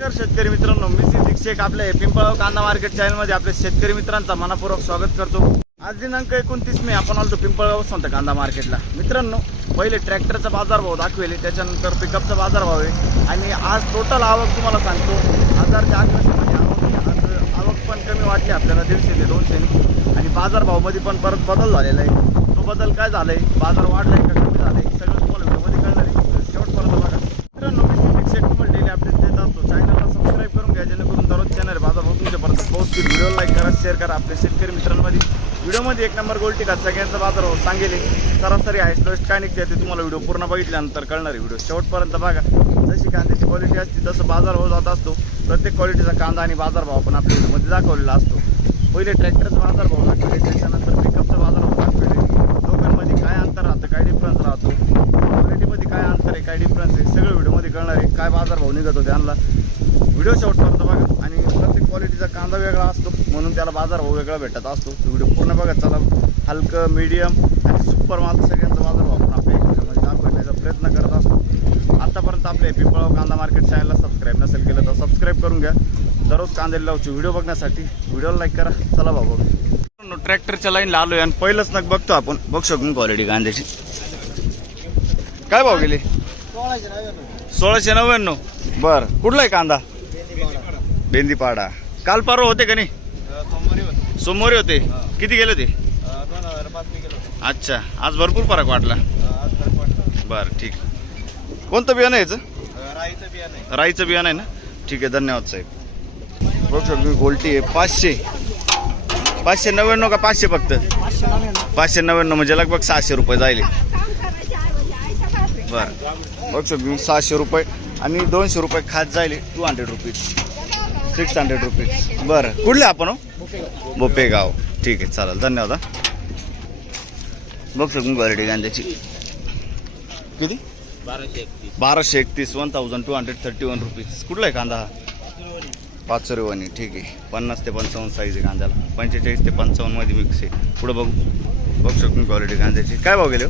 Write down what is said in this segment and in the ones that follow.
नमस्कार शेतकरी मित्रांनो, मी सिद्दीक शेख आपल्या पिंपळगाव कांदा मार्केट चॅनल मध्ये आपल्या शेतकरी मित्रांचा मनपूर्वक स्वागत करतो। आज दिनांक 29 मे आपण आलो पिंपळगाव संत कांदा मार्केटला। मित्रांनो, पहिले ट्रॅक्टरचा बाजारभाव दाखवेले, त्याच्यानंतर पिकअपचा बाजारभाव आहे आणि आज टोटल आवक तुम्हाला सांगतो 1000 ते 1100 मध्ये आज आवक पण कमी वाटली आपल्याला 150 ते 200 आणि बाजारभाव मध्ये पण परत बदल झालेला आहे। तो बदल काय झालाय, बाजार वाढलाय का कमी झालाय, सगळं तुम्हाला व्हिडिओमध्ये कळणार आहे। शेवटपर्यंत बघा। मित्रांनो, मी सिद्दीक शेख तुम्हाला डेली अपडेट देत असतो। चॅनलला सबस्क्राईब करून घ्या, जेणेकरून दररोज चॅनल बाजारभाव तुमच्यापर्यंत पोहोचतील। व्हिडिओ लाईक करा, शेअर करा। आपल्या शेतकरी मित्रांमध्ये व्हिडिओमध्ये एक नंबर गोल्टी का सगळ्यांचा बाजारभाव सांगेल, सरासरी आहे लोस्ट काय निघते ते तुम्हाला व्हिडिओ पूर्ण बघितल्यानंतर कळणार आहे। व्हिडिओ शेवटपर्यंत बघा। जशी कांद्याची क्वालिटी असते तसं बाजारभाव जात असतो। प्रत्येक क्वालिटीचा कांदा आणि बाजारभाव आपण आपल्या व्हिडिओमध्ये दाखवलेला असतो। पहिले ट्रॅक्टरचा बाजारभाव दाखवले, त्याच्यानंतर पिकअपचा बाजारभाव दाखवले, दोघांमध्ये काय अंतर राहतं, काय डिफरन्स राहतो, क्वालिटीमध्ये काय अंतर आहे, काय डिफरन्स आहे, सगळं व्हिडिओमध्ये कळणार आहे। काय बाजारभाव निघतो त्यांना व्हिडिओ शेवटपर्यंत बघा। आणि प्रत्येक क्वालिटीचा कांदा वेगळा असतो, म्हणून त्याला बाजारभाव वेगळा भेटत असतो। व्हिडिओ पूर्ण बघा। चला, हलकं, मीडियम आणि सुपर माल सगळ्यांचा बाजारभाव आपण आपल्या व्हिडिओमध्ये दाखवण्याचा प्रयत्न करत असतो। आतापर्यंत आपल्या पिंपळगाव कांदा मार्केट चॅनलला सबस्क्राईब नसेल केलं तर सबस्क्राईब करून घ्या। दररोज कांदे लावचे व्हिडिओ बघण्यासाठी व्हिडिओला लाईक करा। चला भाऊ, ट्रॅक्टरच्या लाईनला आलोय आणि पहिलंच नग बघतो आपण। बघ शकून क्वालिटी कांद्याची काय भाव गेले? 1699। बर, कुठला आहे कांदा? बेंदीपाडा। काल परवा होते का नाही? सोमवारी होते। किती गेले ते? 2005 अच्छा, आज भरपूर फरक वाटला। बर, ठीक। कोणतं बियाणं आहे याचं? राईचं बियाणं आहे ना? ठीक आहे, धन्यवाद साहेब। बघ शकतो गोल्टी आहे 599 का 500 फक्त? 599 म्हणजे लगभग 600 रुपये जाईल। बरं, बघ शकतो 600 रुपये आणि 200 रुपये खात जाईल। 200 रुपीज, 600 रुपीज। बरं, कुठले आपण हो? बोपेगाव। ठीक आहे, चालेल, धन्यवाद। बघ शकतो क्वालिटी कांद्याची किती? 1231, 1231 रुपीज। कुठला आहे कांदा? पाचोरेवानी। ठीक आहे, 50 ते 55 साईज आहे कांद्याला, 45 ते 55 मध्ये मिक्स आहे। पुढे बघू। बघ शकतो क्वालिटी कांद्याची काय भाव गेले?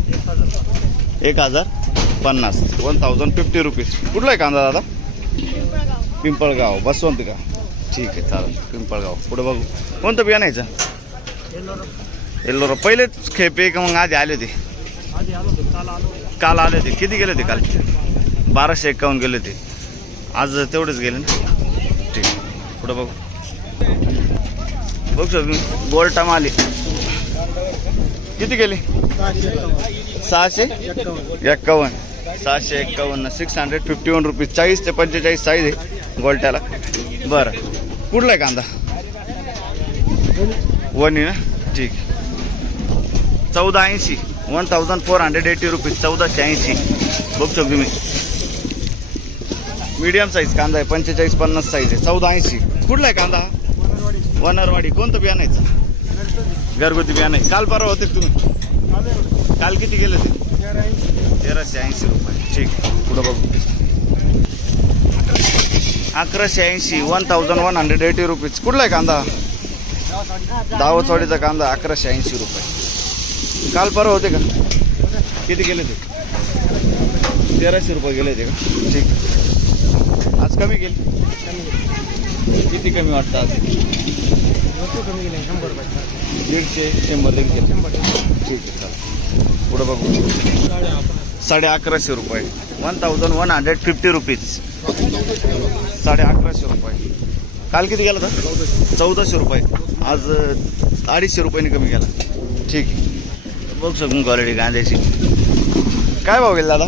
1050, 1050 रुपीज। कुठला आहे कांदा दादा? पिंपळगाव, बसवंत का? ठीक आहे, चालेल, पिंपळगाव। पुढे बघू। कोणतं बियाणं यायचं? येल्लोरा। पहिलेच खेपे का मग आधी आले होते? काल आले होते। किती गेले होते काल? 1251 गेले होते। आज तेवढेच गेले ना? ठीक आहे, पुढे बघू। बघ शकतो गोल्टा माली किती गेले? 651, 651, 651 रुपीज। 40 ते 45 साईज आहे गोल्ट्याला। बरं, कुठला आहे कांदा? वनी ना? ठीक। 1480, 1480 रुपीज, 1480। बघ शकतो मी मीडियम साईज कांदा आहे, 45-50 साईज आहे, 1480। कुठला आहे कांदा? वनरवाडी। कोणतं बियाणं आहे? घरगुती बियाणं आहे। काल परवा होते तुम्ही? काल किती गेले ते? 1380 रुपये। ठीक, पुढं बघू। 1180, 1180 रुपीज। कुठला आहे कांदा? दावतवाडीचा कांदा, 1180 रुपये। काल परवा होते का? किती गेले ते? 1300 रुपये गेले ते का? ठीक। आज कमी गेले? किती कमी वाटतं आज? 150, 100 देखील। ठीक आहे, चालेल, पुढं बघू। 1150 रुपये, 1150 रुपीज, 1150 रुपये। काल किती गेला तर? 1400 रुपये। आज 250 रुपयांनी कमी गेला। ठीक आहे, बघ शकून क्वालिटी कांद्याची काय भाव गेला दादा?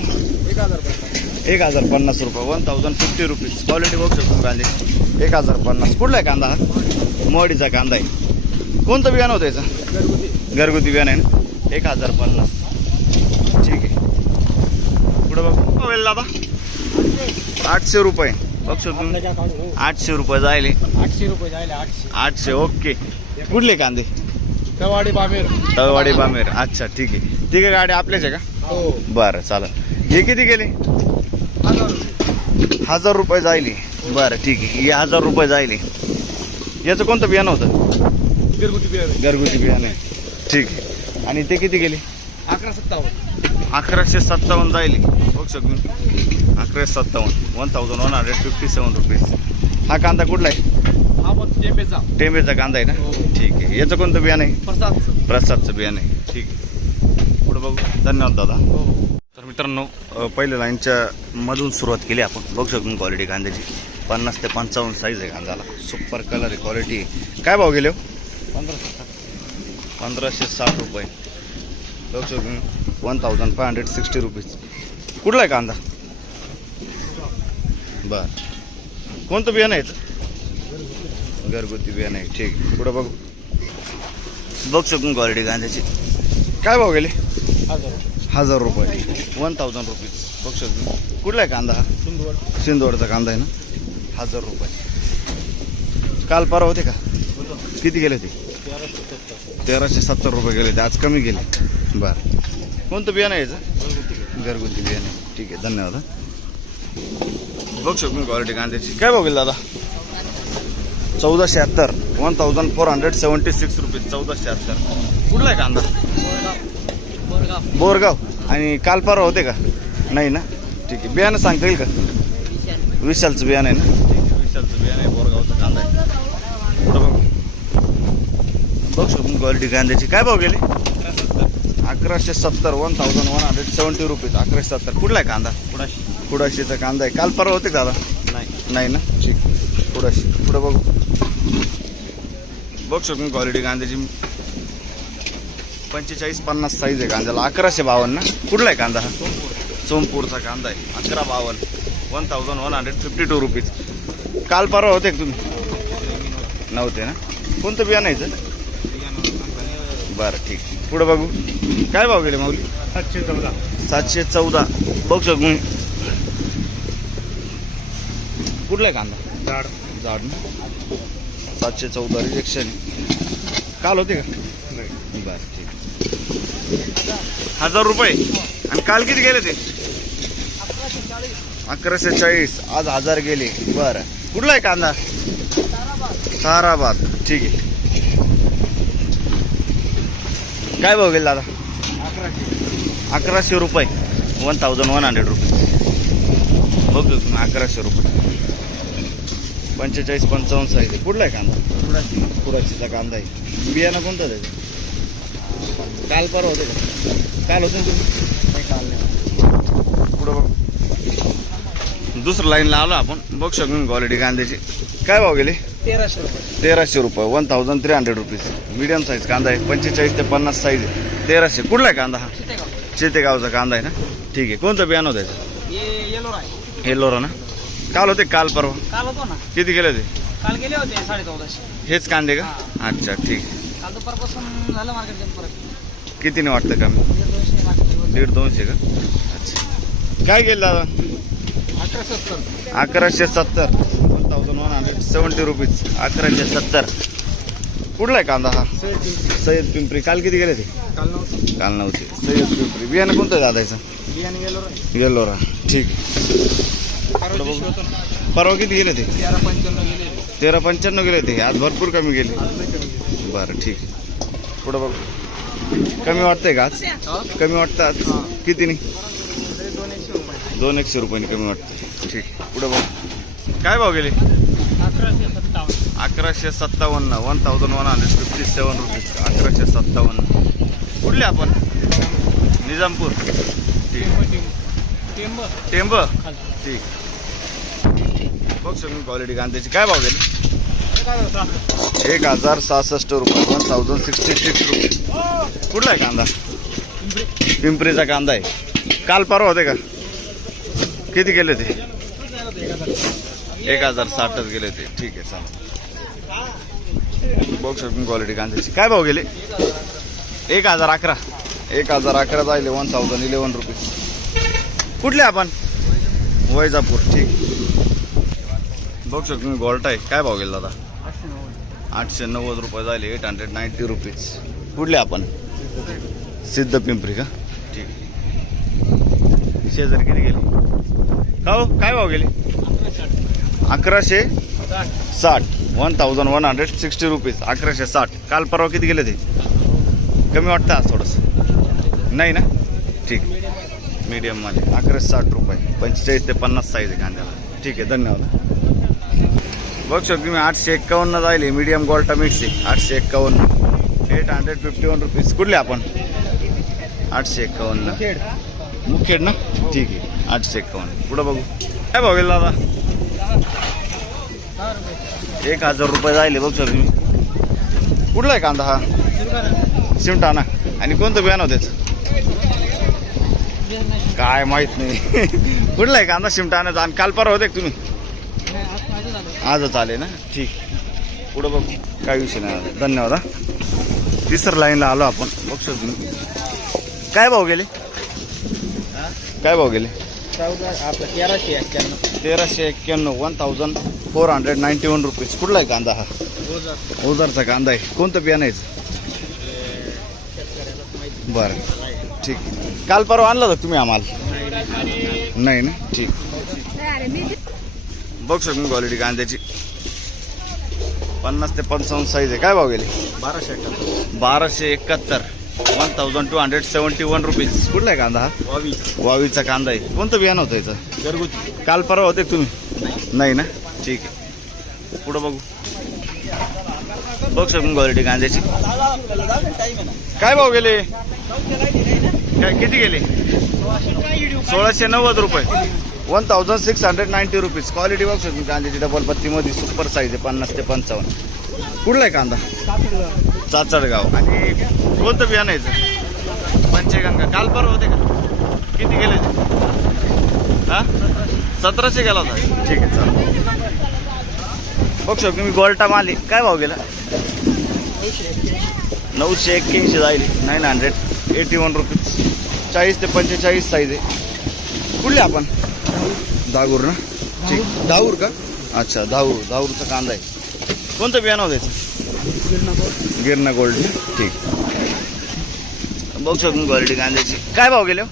1050 रुपये, 1050 रुपीज। क्वालिटी बघ शकून कांद्याची 1050। कुठला आहे कांदा? मोडीचा कांदा आहे। कोणतं बियाणं होतं याचं? घरगुती बियाणं आहे ना? 1050। ठीक आहे, पुढे बघ वेळ दादा। 800 रुपये। बघ शकून 800 रुपये जायले। 800 रुपये जायले। 800। ओके, कुठले कांदे? तळवाडी बामेर। अच्छा, ठीक आहे, ठीक आहे। गाडी आपल्याच आहे का? हो। बरं, चालेल। हे किती गेले? 1000 रुपये जायले। बरं, ठीक आहे, हे 1000 रुपये जायले। याचं कोणतं बियाणं होतं? घरगुती बियाणं आहे। ठीक आहे, आणि ते किती गेले? 1157 1157 जाईल। बघ शकतो 1157 1157 रुपीज. हा कांदा कुठला आहे? हा मग टेंबेचा कांदा आहे ना. ठीक आहे. याचं कोणतं बियाणं आहे? प्रसादचं बियाणं आहे. ठीक आहे. पुढे बघू. धन्यवाद दादा. तर मित्रांनो पहिल्या लाईनच्या मधून सुरुवात केली आपण. बघू शकतो क्वालिटी कांद्याची 50 ते 55 साईज आहे कांद्याला. सुपर कलर आहे, क्वालिटी आहे. काय भाव गेले हो? 1560 रुपये. बघू शकतो 1560 रुपीज. कुठला आहे कांदा? बर. कोणतं बियाणं आहे? घरगुती बियाणं आहे. ठीक आहे. पुढं बघू. बघू शकतो क्वालिटी कांद्याची. काय भाव गेले? 1000 रुपये. 1000 रुपीज. बघू शकतो. कुठला आहे कांदा हा? सिंदवडचा कांदा आहे ना. 1000 रुपये. काल परवा होते का? किती गेले ते? 1370 रुपये गेले ते. आज कमी गेले. बर. कोणतं बियाणं आहे याचं? घरगुती बियाणं आहे. ठीक आहे. धन्यवाद. बघू शकतो क्वालिटी कांद्याची. काय भाव गेले दादा? 1470 1476 रुपीज. 1470. कुठला आहे कांदा? बोरगाव. आणि काल परवा होते का? नाही ना. ठीक आहे. बियाणं सांगता येईल का? विशालचं बियाणं आहे ना. ठीक आहे. विशालचं बियाणं आहे. बोरगावचं कांदा आहे. पुढं बघू. बघू शकतो क्वालिटी कांद्याची. काय भाव गेले? 1170 1170 रुपीज. 1170. कुठला आहे कांदा? कुडाशीचा कांदा आहे. काल परवा होते का दादा? नाही ना. ठीक. कुडाशी. पुढं बघू. बघू शकतो क्वालिटी कांद्याची 45-50 साईज आहे कांद्याला. 1152 ना. कुठला आहे कांदा हा? सोमपूरचा कांदा आहे. 1152 1152 रुपीज. काल परवा होते का तुम्ही? नव्हते ना. कोणतं बियाणं आहे? बरं. ठीक. पुढं बघू. काय भाव गेले माऊली? 714. बघू शकतो. कुठला आहे कांदा? जाड ना. 714 रिजेक्शन. काल होते का? बरं. ठीक. 1000 रुपये. आणि काल किती गेले ते? 1140. आज 1000 गेले. बरं. कुठला आहे कांदा? ताराबाद. ठीक आहे. काय भाव गेले दादा? 1100 रुपये. 1100 रुपये. बघू 1100 रुपये. 45-55 साईज आहे. कुठला आहे कांदा? कुडाशीचा कांदा आहे. बियाणं कोणतं त्याचं? काल परवा होते का? काल होते तुम्ही? पुढं बघ. दुसरं लाईन लावलं आपण. बघू शकतो क्वालिटी कांद्याची. काय भाव गेले? 1300 रुपये. 1300 रुपीज. मीडियम साईज कांदा आहे. 45 ते 50 साईज आहे. 1300. कुठला आहे कांदा हा? चितेगावचा कांदा आहे ना. ठीक आहे. कोणतं बियाणं होतं त्याचं? येलोरा ना. काल होते? काल परवा काल होतो ना. किती गेले ते? काल गेले होते 1450. हेच कांदे का? अच्छा. ठीक. काल दुपारपासून झालं मार्केट परत. कितीने वाटतं कमी? 150-200 का? अच्छा. काय गेलं दादा? 1170 1170 रुपीज. 1170. कुठला आहे कांदा हा? सय्यद पिंपरी. काल किती गेले ते? काल नव्हते. सय्यद पिंपरी. बियाणं कोणतं आहे दादाचं? येलोरा. ठीक. परवा किती गेले ते? 1395 गेले ते. आज भरपूर कमी गेले. बरं. ठीक. पुढं बघ. कमी वाटतंय का आज? कमी वाटतं आज? कितीने? 200 रुपयाने कमी वाटतं. ठीक. पुढं बघ. काय भाव गेले? 1157 1157 रुपीज. 1157. कुठले आपण? निजामपूर. ठीक. टेंब. ठीक. बघ सगळी क्वालिटी कांद्याची. काय भाव गेले? 1066 रुपये. 1066 रुपये. कुठला आहे कांदा? पिंपरीचा कांदा आहे. काल परवा होते का? किती गेले ते? 1060च गेले ते. ठीक आहे. चालेल. बघ शकतो क्वालिटी कांद्याची. काय भाव गेले? 1011. 1011 जायले. 1011 रुपये. कुठले आपण? वैजापूर. ठीक. बघू शकतो मी गोल्टा आहे. काय भाव गेला दादा? 890 रुपये झाले. 890 रुपीज. कुठले आपण? सिद्ध पिंपरी का? ठीक. शेजारी किती गेले? का हो? काय भाव गेले? 1160 1160 रुपीज. 1160. काल परवा किती गेले ते? कमी वाटतं आज थोडंसं? नाही ना. ठीक. मीडियम मध्ये 1160 रुपये 45 ते 50 साईज आहे कांद्याला. ठीक आहे, धन्यवाद. बघ शकतो मी 851 जाईल. मीडियम गोल्टा मिक्स आहे 851 851 रुपीज. कुठले आपण 851 मुखेड ना. ठीक आहे 851. पुढं बघू काय भाव गेला दादा. 1000 रुपये जाईल. बघ शकतो मी. कुठला आहे कांदा हा. शिमटाना. आणि कोणतं बियाणं होतं काय माहित नाही. कुठला आहे कांदा शिमटाण्याचा. आणि काल परवा होते का तुम्ही. आजच आले ना. ठीक. पुढं बघ काय विषय नाही. धन्यवाद. तिसर लाईनला आलो आपण. बघ शकतो मी. काय भाव गेले. काय भाव गेले. 1391 1491 रुपीज. कुठला आहे कांदा हा. ओझरचा कांदा आहे. कोणतं बियाणं आहे. बरं ठीक. काल परवा आणला होता तुम्ही आम्हाला. नाही ना. ठीक. बघ शकतो क्वालिटी कांद्याची 50 ते 55 साईज आहे. काय भाव गेले. 1271 1271 रुपीज. कुठला आहे कांदा हा. वावीचा कांदा आहे. कोणतं बियाणं होतं याचं. घरगुती. काल परवा होते तुम्ही. नाही ना. ठीक आहे. पुढं बघू. बघ शकतो क्वालिटी कांद्याची. काय भाव गेले. काय किती गेले. 1690 रुपये 1690 रुपीज. क्वालिटी बघ शकतो कांद्याची. डबल पत्तीमध्ये सुपर साईज आहे 50 ते 55. कुठला आहे कांदा. चाचडगाव. आणि कोणतं बियाणं यायचं. पंचगंगा. काल परवा होते का. किती गेले ते. हा 1700 गेला होता. ठीक आहे चालेल. बघ शकतो मी गोल्टा माली. काय भाव गेला. 981 जाईल. 981 रुपीज. 40 ते 45 साईज आहे. कुठले आपण. दागूर ना. ठीक. दाऊर का. अच्छा दाऊरचा कांदा आहे. कोणतं बियाणं होतं. गिरणा गोल्ड. ठीक. बघ शकतो क्वालिटी कांद्याची. काय भाव गेले.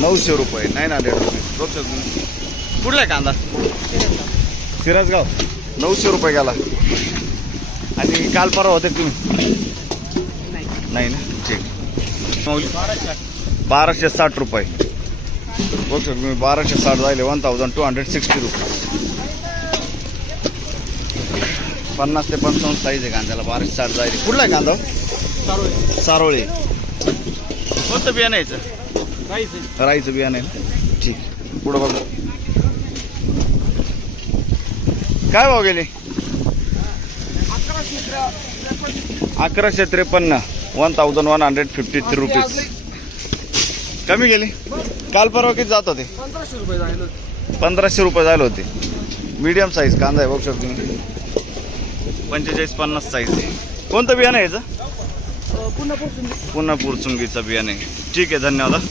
900 रुपये 900 रुपीज. बघ शकतो. कुठला आहे कांदा. सिराजगाव. 900 रुपये गेला. आणि काल परवा होते तुम्ही. नाही ना. ठीक. 1260 रुपये. बघ शकतो मी 1260 जाईल. 1260 रुपये. 50 ते 55 साईज आहे कांद्याला. 1260 जाईल. कुठला आहे कांदा. सारोळे. कोणतं बियाणं यायचं. राईचं बियाणं आहे. ठीक. पुढं बघ. काय भाव गेले. 1153 1153 रुपीज. कमी गेले. काल परवा किती जात होते. 1500 रुपये झाले होते. मीडियम साईज कांदा आहे. बघू शकतो तुम्ही. 45-50 साईज आहे. कोणतं बियाणं आहे याचं. पुन्हा पुरचुंगीचं बियाणं आहे. ठीक आहे धन्यवाद.